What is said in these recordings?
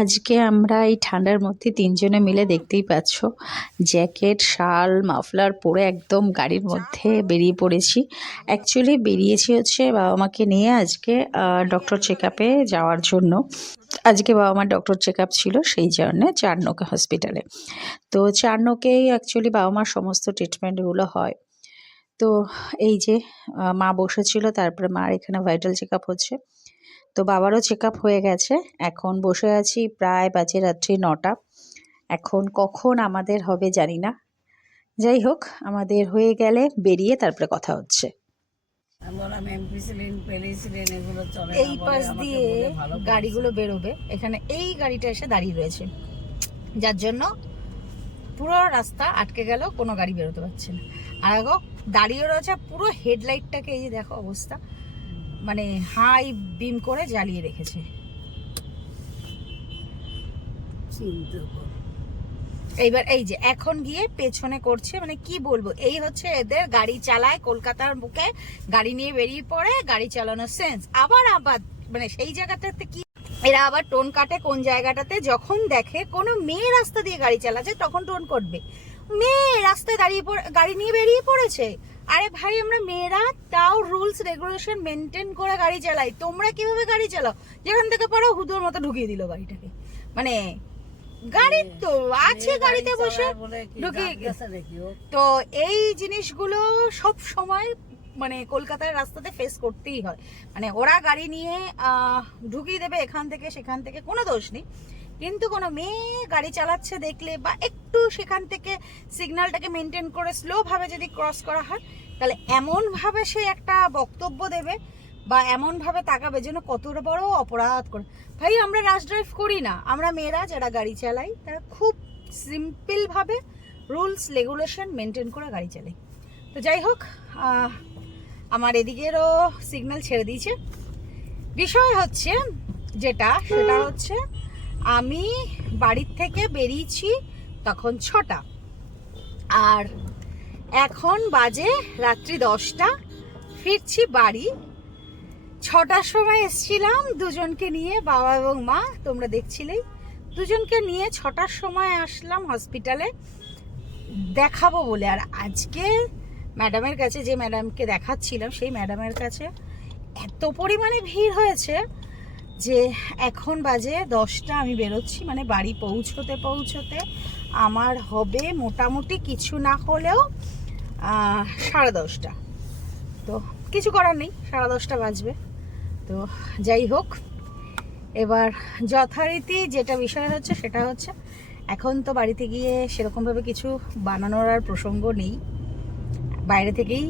আজকে আমরা এই ঠান্ডার মধ্যে তিনজনে মিলে দেখতেই পাচ্ছ। জ্যাকেট, শাল, মাফলার পরে একদম গাড়ির মধ্যে বেরিয়ে পড়েছি। অ্যাকচুয়ালি বেরিয়েছি হচ্ছে বাবা মাকে নিয়ে আজকে ডক্টর চেক যাওয়ার জন্য। আজকে বাবা মার ডক্টর চেক ছিল, সেই জন্যে চারনোকে হসপিটালে তো চারনোকেই অ্যাকচুয়ালি বাবা মার সমস্ত ট্রিটমেন্টগুলো হয়। তো এই যে মা বসেছিল, তারপরে মার এখানে ভাইটাল চেক হচ্ছে। তো বাবারও চেক আপ হয়ে গেছে। এখন বসে আছি প্রায় বাজে রাত্রি নটা। এখন কখন আমাদের হবে জানি না। যাই হোক আমাদের হয়ে গেলে বেরিয়ে তারপরে কথা হচ্ছে। এই পাশ দিয়ে। গাড়িগুলো বেরোবে। এখানে এই গাড়িটা এসে দাঁড়িয়ে রয়েছে। যার জন্য পুরো রাস্তা আটকে গেল কোনো গাড়ি বেরোতে পারছে না। আর দাঁড়িয়ে রয়েছে পুরো হেডলাইটটাকে এই যে দেখো অবস্থা। মানে হাই বিম করে জ্বালিয়ে রেখেছে। এইবার এই যে এখন গিয়ে পেছনে করছে মানে কি বলব? এই হচ্ছে এদের গাড়ি চালায় কলকাতার বুকে গাড়ি নিয়ে বেরিয়ে পড়ে গাড়ি চালানোর সেন্স আবার আবার মানে সেই জায়গাটাতে কি? এরা আবার টোন কাটে কোন জায়গাটাতে? যখন দেখে কোনো মেয়ে রাস্তা দিয়ে গাড়ি চালাচ্ছে তখন টোন করবে মেয়ে রাস্তায় দাঁড়িয়ে পড়ে গাড়ি নিয়ে বেরিয়ে পড়েছে? আরে ভাই আমরা মেয়েরা তাও রুলস রেগুলেশন মেনটেন করে গাড়ি চালাই। তোমরা কীভাবে গাড়ি চালাও? যেখান থেকে পারো হুদোর মতো ঢুকিয়ে দিল গাড়িটাকে মানে গাড়ি তো আছে গাড়িতে বসে। ঢুকিয়ে? তো এই জিনিসগুলো সব সময় মানে কলকাতার রাস্তাতে ফেস করতেই হয়। মানে ওরা গাড়ি নিয়ে ঢুকিয়ে দেবে এখান থেকে সেখান থেকে কোনো দোষ নেই। কিন্তু কোনো মেয়ে গাড়ি চালাচ্ছে দেখলে বা একটু সেখান থেকে সিগন্যালটাকে মেনটেন করে স্লোভাবে যদি ক্রস করা হয়, তাহলে এমনভাবে সে একটা বক্তব্য দেবে বা এমনভাবে তাকাবে যেন কত বড় অপরাধ করে। ভাই, আমরা রাশ ড্রাইভ করি না। আমরা মেয়েরা যারা গাড়ি চালাই, তারা খুব সিম্পলভাবে রুলস রেগুলেশন মেনটেন করে গাড়ি চালাই। তো যাই হোক আমার এদিকেরও সিগন্যাল ছেড়ে দিয়েছে। বিষয় হচ্ছে যেটা, সেটা হচ্ছে আমি বাড়ির থেকে বেরিয়েছি তখন ছটা। আর এখন বাজে রাত্রি দশটা। ফিরছি বাড়ি। ছটার সময় এসছিলাম দুজনকে নিয়ে, বাবা এবং মা, তোমরা দেখছিলেই। দুজনকে নিয়ে ছটার সময় আসলাম হসপিটালে দেখাবো বলে। আর আজকে ম্যাডামের কাছে যে ম্যাডামকে দেখাচ্ছিলাম, সেই ম্যাডামের কাছে এত পরিমাণে ভিড় হয়েছে। যে এখন বাজে দশটা, আমি বেরোচ্ছি মানে বাড়ি পৌঁছতে পৌঁছতে আমার হবে মোটামুটি কিছু না হলেও সাড়ে দশটা। তো কিছু করার নেই, সাড়ে দশটা বাজবে। তো যাই হোক, এবার যথারীতি যেটা বিষয় হচ্ছে সেটা হচ্ছে, এখন তো বাড়িতে গিয়ে সেরকমভাবে কিছু বানানোর আর প্রসঙ্গ নেই। বাইরে থেকেই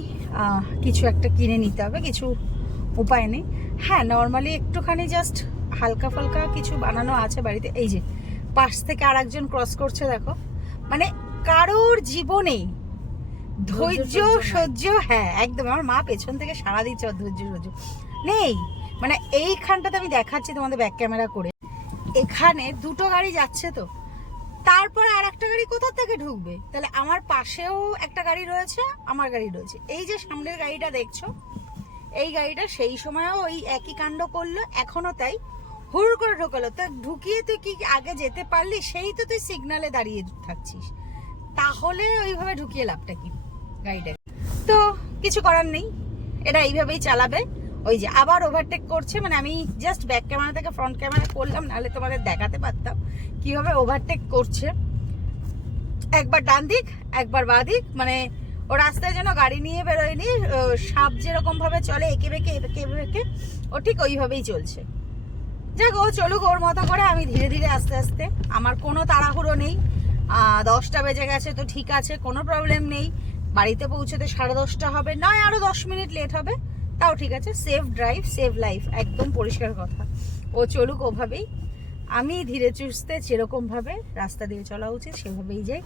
কিছু একটা কিনে নিতে হবে, কিছু উপায় নেই। হ্যাঁ নর্মালি একটুখানি জাস্ট হালকা ফালকা কিছু বানানো আছে বাড়িতে। এই যে পাশ থেকে আর একজন ক্রস করছে দেখো। মানে কারোর জীবনেই ধৈর্য সহ্য হ্যাঁ একদম। আমার মা পেছন থেকে সারা দিচ্ছে ধৈর্য সহ্য। নেই। মানে এইখানটাতে আমি দেখাচ্ছি তোমাদের ব্যাক ক্যামেরা করে। এখানে দুটো গাড়ি যাচ্ছে তো। তারপরে আর একটা গাড়ি কোথা থেকে ঢুকবে? তাহলে আমার পাশেও একটা গাড়ি রয়েছে আমার গাড়ি রয়েছে। এই যে সামনের গাড়িটা দেখছ এই গাড়িটা সেই সময়ও ওই একই কাণ্ড করল এখনও তাই। হুড় করে ঢোকালো। তা ঢুকিয়ে তুই কি আগে যেতে পারলি? সেই তো তুই সিগনালে দাঁড়িয়ে থাকছিস। তাহলে ওইভাবে ঢুকিয়ে লাভটা কি গাড়িটা তো কিছু করার নেই। এটা এইভাবেই চালাবে। ওই যে আবার ওভারটেক করছে। মানে আমি জাস্ট ব্যাক ক্যামেরা থেকে ফ্রন্ট ক্যামেরা করলাম, নাহলে তোমাদের দেখাতে পারতাম কীভাবে ওভারটেক করছে। একবার ডান দিক, একবার বাঁ দিক মানে ও রাস্তায় যেন গাড়ি নিয়ে বেরোয়নি সাপ যেরকম ভাবে চলে, এঁকে বেঁকে এঁকে বেঁকে ও ঠিক ওইভাবেই চলছে। যাক, ও চলুক ওর মতো করে, আমি ধীরে ধীরে আস্তে আস্তে, আমার কোনো তাড়াহুড়ো নেই। দশটা বেজে গেছে তো ঠিক আছে, কোনো প্রবলেম নেই। বাড়িতে পৌঁছতে সাড়ে দশটা হবে, নয়, আরও দশ মিনিট লেট হবে। তাও ঠিক আছে সেফ ড্রাইভ সেভ লাইফ একদম পরিষ্কার কথা। ও চলুক ওভাবেই। আমি ধীরে চুষতে যেরকম ভাবে রাস্তা দিয়ে চলা উচিত, সেভাবেই যাই।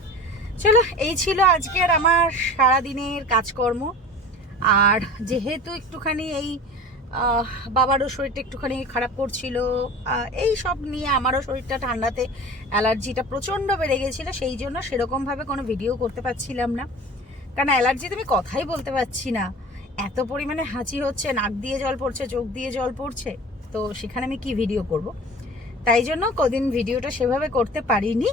চলো, এই ছিল আজকের আমার সারা দিনের কাজকর্ম। আর যেহেতু একটুখানি এই বাবারও শরীরটা একটুখানি খারাপ করছিল এই সব নিয়ে আমারও শরীরটা ঠান্ডাতে অ্যালার্জিটা প্রচণ্ড বেড়ে গেছিল, সেই জন্য সেরকমভাবে কোনো ভিডিও করতে পারছিলাম না। কারণ অ্যালার্জিতে আমি কথাই বলতে পারছি না। এত পরিমাণে হাঁচি হচ্ছে, নাক দিয়ে জল পড়ছে, চোখ দিয়ে জল পড়ছে, তো সেখানে আমি কি ভিডিও করব? তাই জন্য কদিন ভিডিওটা সেভাবে করতে পারিনি।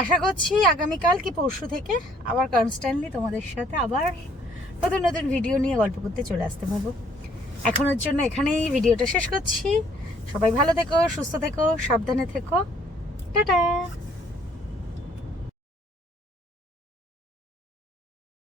আশা করছি আগামীকাল কি পরশু থেকে আবার কনস্ট্যান্টলি তোমাদের সাথে আবার নতুন নতুন ভিডিও নিয়ে গল্প করতে চলে আসতে পারব। এখনের জন্য এখানেই ভিডিওটা শেষ করছি। সবাই ভালো থেকো, সুস্থ থেকো, সাবধানে থেকো। টাটা!